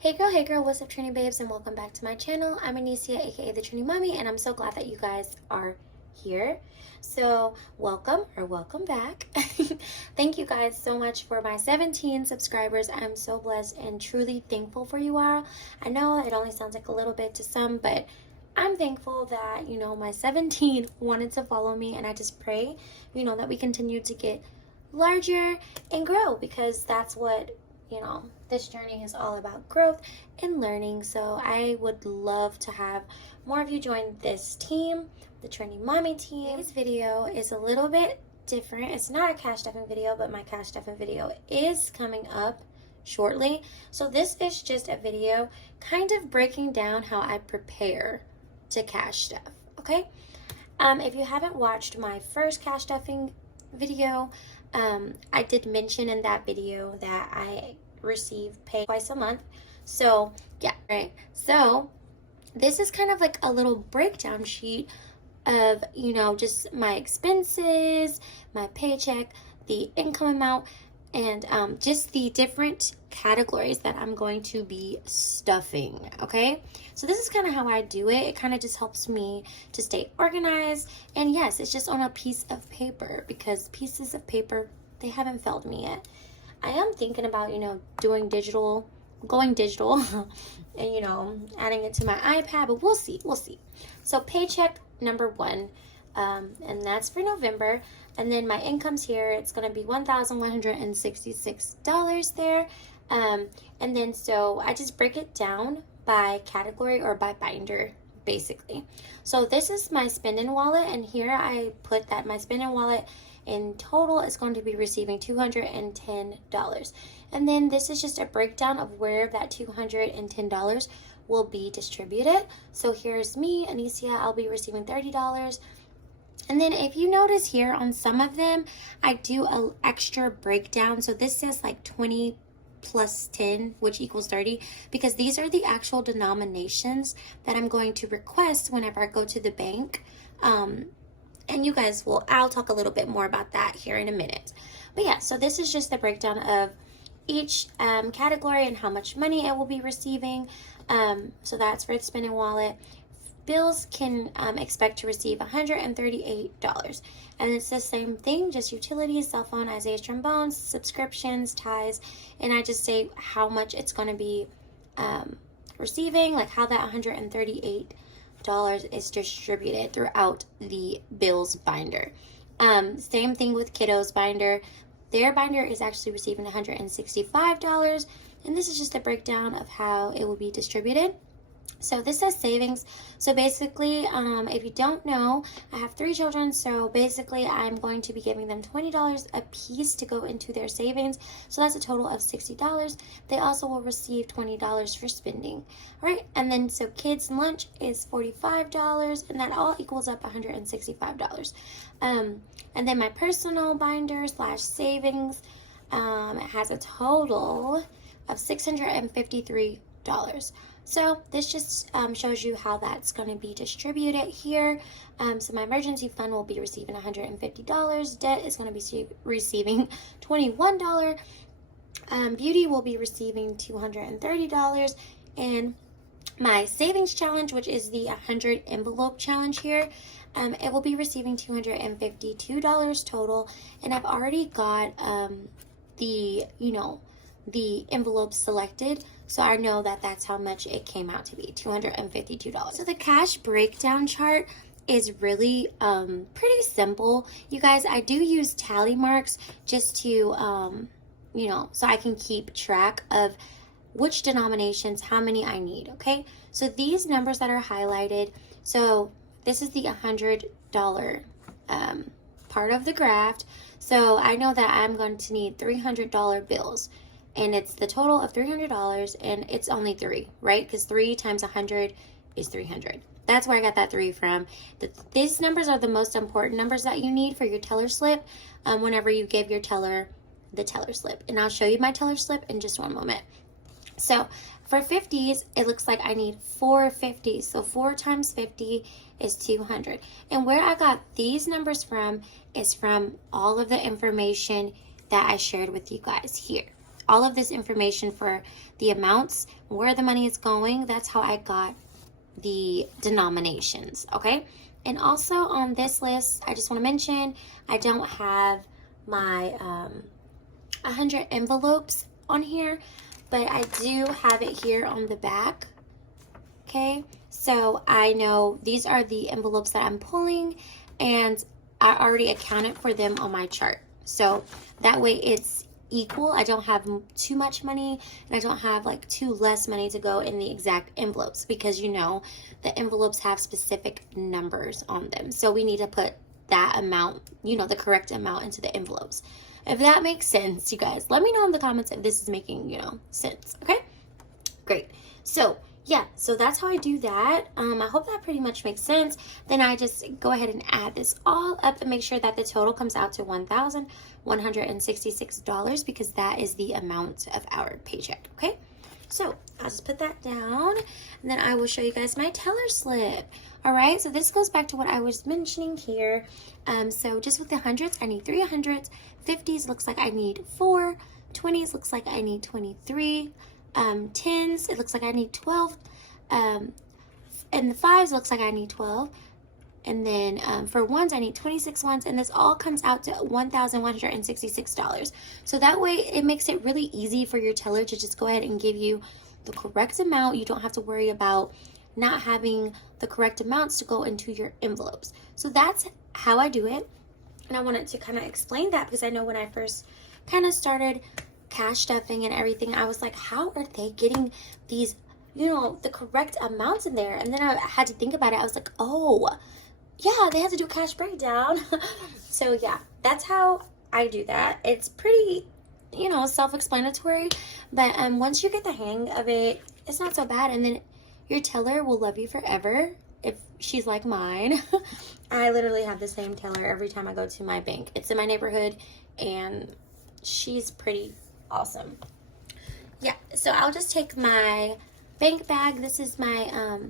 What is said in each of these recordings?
Hey girl, what's up Trini babes and welcome back to my channel. I'm Anicia, aka the Trini Mommy, and I'm so glad that you guys are here. So welcome back. Thank you guys so much for my 17 subscribers. I'm so blessed and truly thankful for you all. I know it only sounds like a little bit to some, but I'm thankful that, my 17 wanted to follow me, and I just pray, that we continue to get larger and grow, because that's what this journey is all about, growth and learning. So I would love to have more of you join this team, the Trini Mommy team. This video is a little bit different. It's not a cash stuffing video, but my cash stuffing video is coming up shortly. So this is just a video kind of breaking down how I prepare to cash stuff, okay? If you haven't watched my first cash stuffing video, I did mention in that video that I receive pay twice a month. So yeah, right. So this is kind of like a little breakdown sheet of, just my expenses, my paycheck, the income amount, and just the different categories that I'm going to be stuffing, okay? So this is kind of how I do it. It kind of just helps me to stay organized. And yes, it's just on a piece of paper, because pieces of paper, they haven't failed me yet. I am thinking about, going digital, and, adding it to my iPad, but we'll see. So paycheck number one, and that's for November. And then my income's here. It's going to be $1,166 there. And then so I just break it down by category or by binder, basically. So this is my spending wallet, and here I put that my spending wallet in total is going to be receiving $210. And then this is just a breakdown of where that $210 will be distributed. So here's me, Anicia, I'll be receiving $30. And then if you notice here on some of them, I do an extra breakdown. So this says like 20 plus 10, which equals 30, because these are the actual denominations that I'm going to request whenever I go to the bank. And you guys I'll talk a little bit more about that here in a minute. But yeah, so this is just the breakdown of each category and how much money it will be receiving. So that's for the spending wallet. Bills can expect to receive $138. And it's the same thing, just utilities, cell phone, Isaiah's trombones, subscriptions, ties. And I just say how much it's going to be receiving, like how that $138 is distributed throughout the bills binder. Same thing with kiddos binder. Their binder is actually receiving $165, and this is just a breakdown of how it will be distributed. So this says savings. So basically, if you don't know, I have 3 children. So basically, I'm going to be giving them $20 a piece to go into their savings. So that's a total of $60. They also will receive $20 for spending. All right. And then so kids lunch is $45, and that all equals up $165. And then my personal binder / savings, it has a total of $653. So this just shows you how that's going to be distributed here. So my emergency fund will be receiving $150. Debt is going to be receiving $21. Beauty will be receiving $230. And my savings challenge, which is the 100 envelope challenge here, it will be receiving $252 total. And I've already got the envelope selected, so I know that that's how much it came out to be, $252. So the cash breakdown chart is really pretty simple, you guys. I do use tally marks just to so I can keep track of which denominations, how many I need, okay? So these numbers that are highlighted, so this is the $100 part of the graph. So I know that I'm going to need $300 bills. And it's the total of $300, and it's only 3, right? Because 3 times 100 is 300. That's where I got that 3 from. These numbers are the most important numbers that you need for your teller slip whenever you give your teller the teller slip. And I'll show you my teller slip in just one moment. So for 50s, it looks like I need 4 50s. So 4 times 50 is 200. And where I got these numbers from is from all of the information that I shared with you guys here. all of this information for the amounts, where the money is going. That's how I got the denominations, okay? And also on this list, I just want to mention, I don't have my 100 envelopes on here, but I do have it here on the back, okay? So I know these are the envelopes that I'm pulling, and I already accounted for them on my chart. So that way it's equal. I don't have too much money, and I don't have like too less money to go in the exact envelopes, because you know the envelopes have specific numbers on them. So we need to put that amount, you know, the correct amount into the envelopes. If that makes sense, you guys, let me know in the comments if this is making, you know, sense. Okay, great. So yeah, so that's how I do that. I hope that pretty much makes sense. Then I just go ahead and add this all up and make sure that the total comes out to $1,166, because that is the amount of our paycheck, okay? So I'll just put that down, and then I will show you guys my teller slip. All right, so this goes back to what I was mentioning here. So just with the hundreds, I need 3 hundreds. 50s looks like I need 4. 20s looks like I need 23. 10s, it looks like I need 12. And the 5s looks like I need 12. And then for ones, I need 26 ones, and this all comes out to $1,166. So that way it makes it really easy for your teller to just go ahead and give you the correct amount. You don't have to worry about not having the correct amounts to go into your envelopes. So that's how I do it. And I wanted to kind of explain that, because I know when I first kind of started cash stuffing and everything, I was like, how are they getting these, you know, the correct amounts in there? And then I had to think about it. I was like, oh yeah, they had to do a cash breakdown. So yeah, that's how I do that. It's pretty, you know, self-explanatory, but once you get the hang of it, it's not so bad. And then your teller will love you forever if she's like mine. I literally have the same teller every time I go to my bank. It's in my neighborhood, and she's pretty awesome. Yeah, so I'll just take my bank bag. This is my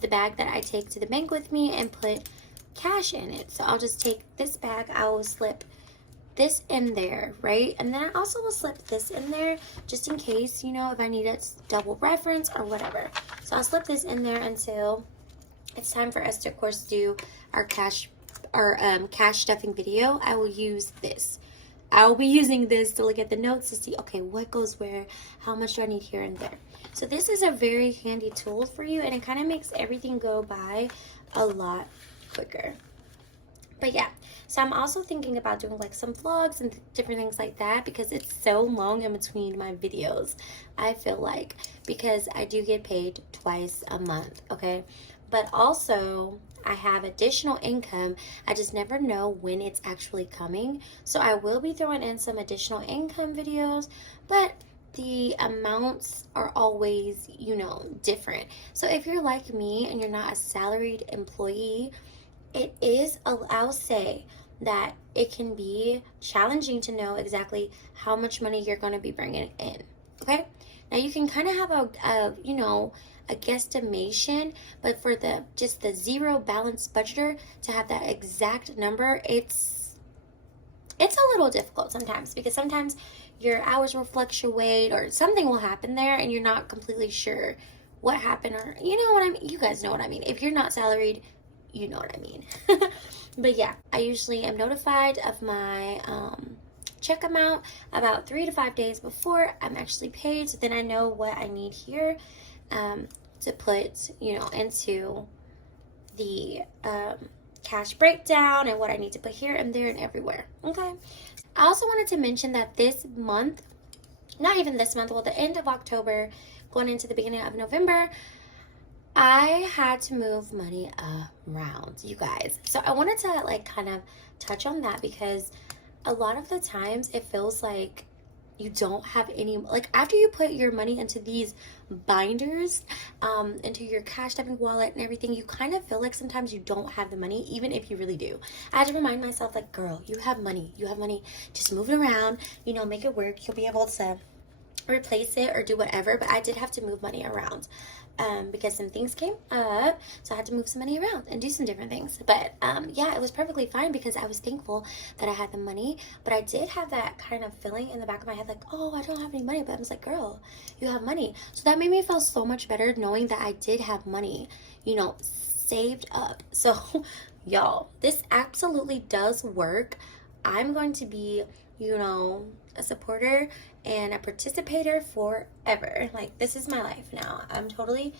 the bag that I take to the bank with me and put cash in it. So I'll just take this bag, I will slip this in there, right? And then I also will slip this in there just in case, you know, if I need a double reference or whatever. So I'll slip this in there until it's time for us to, of course, do our cash stuffing video. I will use this. I will be using this to look at the notes to see, okay, what goes where, how much do I need here and there. So this is a very handy tool for you, and it kind of makes everything go by a lot quicker. But yeah, so I'm also thinking about doing like some vlogs and different things like that, because it's so long in between my videos, I feel like, because I do get paid twice a month, okay? But also I have additional income. I just never know when it's actually coming. So I will be throwing in some additional income videos, but the amounts are always, you know, different. So if you're like me and you're not a salaried employee, it is, I'll say that it can be challenging to know exactly how much money you're going to be bringing in, okay? Now you can kind of have a you know, a guesstimation, but for just the zero balance budgeter to have that exact number, it's a little difficult sometimes, because sometimes your hours will fluctuate or something will happen there and you're not completely sure what happened, or you know what I mean. You guys know what I mean. If you're not salaried, you know what I mean. But yeah, I usually am notified of my check amount about 3 to 5 days before I'm actually paid, so then I know what I need here to put, you know, into the cash breakdown, and what I need to put here and there and everywhere. Okay, I also wanted to mention that this month, not even this month, well, the end of October going into the beginning of November, I had to move money around, you guys. So I wanted to like kind of touch on that, because a lot of the times it feels like you don't have any, like after you put your money into these binders, into your cash stuffing wallet and everything, you kind of feel like sometimes you don't have the money, even if you really do. I had to remind myself, like, girl, you have money, just move it around, you know, make it work. You'll be able to replace it or do whatever, but I did have to move money around because some things came up, so I had to move some money around and do some different things. But yeah, it was perfectly fine because I was thankful that I had the money. But I did have that kind of feeling in the back of my head, like, oh, I don't have any money. But I was like, girl, you have money. So that made me feel so much better knowing that I did have money, you know, saved up. So y'all, this absolutely does work. I'm going to be, you know, a supporter and a participator forever. Like, this is my life now. I'm totally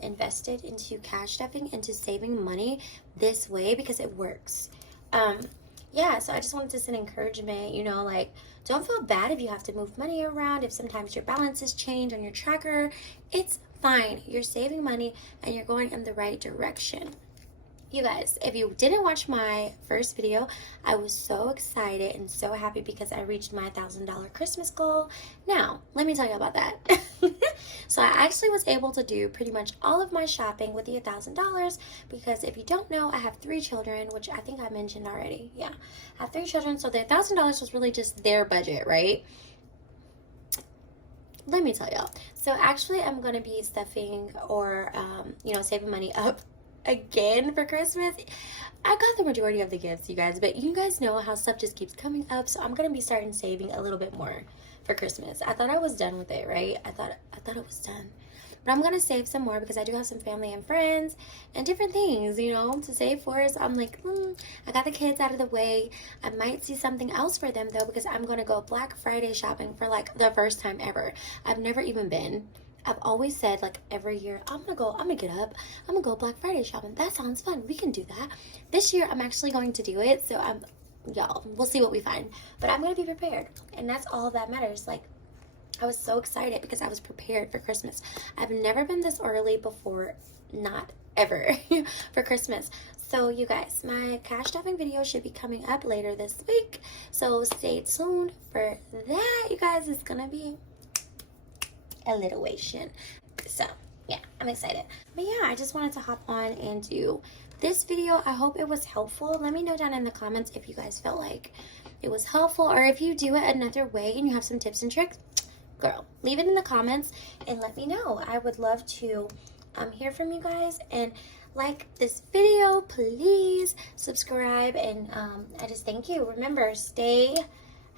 invested into cash stuffing, into saving money this way because it works. Yeah, so I just wanted to send encouragement, you know, like, don't feel bad if you have to move money around, if sometimes your balances change on your tracker. It's fine. You're saving money and you're going in the right direction. You guys, if you didn't watch my first video, I was so excited and so happy because I reached my $1,000 Christmas goal. Now, let me tell you about that. So I actually was able to do pretty much all of my shopping with the $1,000 because if you don't know, I have 3 children, which I think I mentioned already. Yeah, I have 3 children, so the $1,000 was really just their budget, right? Let me tell y'all. So actually, I'm going to be stuffing or, you know, saving money up again for Christmas. I got the majority of the gifts, you guys, but you guys know how stuff just keeps coming up, so I'm gonna be starting saving a little bit more for Christmas. I thought I was done with it, right? I thought it was done, but I'm gonna save some more because I do have some family and friends and different things, you know, to save for. So I'm like, I got the kids out of the way. I might see something else for them though, because I'm gonna go Black Friday shopping for like the first time ever. I've never even been. I've always said, like, every year, I'm gonna get up, I'm gonna go Black Friday shopping. That sounds fun. We can do that. This year, I'm actually going to do it. So, y'all, we'll see what we find. But I'm gonna be prepared. And that's all that matters. Like, I was so excited because I was prepared for Christmas. I've never been this early before, not ever, for Christmas. So, you guys, my cash stuffing video should be coming up later this week. So, stay tuned for that. You guys, it's gonna be alliteration. So yeah, I'm excited. But yeah, I just wanted to hop on and do this video. I hope it was helpful. Let me know down in the comments if you guys felt like it was helpful, or if you do it another way and you have some tips and tricks. Girl, leave it in the comments and let me know. I would love to hear from you guys. And like this video, please subscribe, and I just thank you. Remember, stay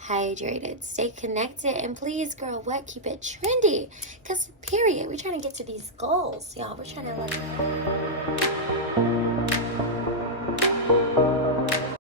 hydrated, stay connected, and please, girl, what, keep it trendy, because period, we're trying to get to these goals, y'all. We're trying to like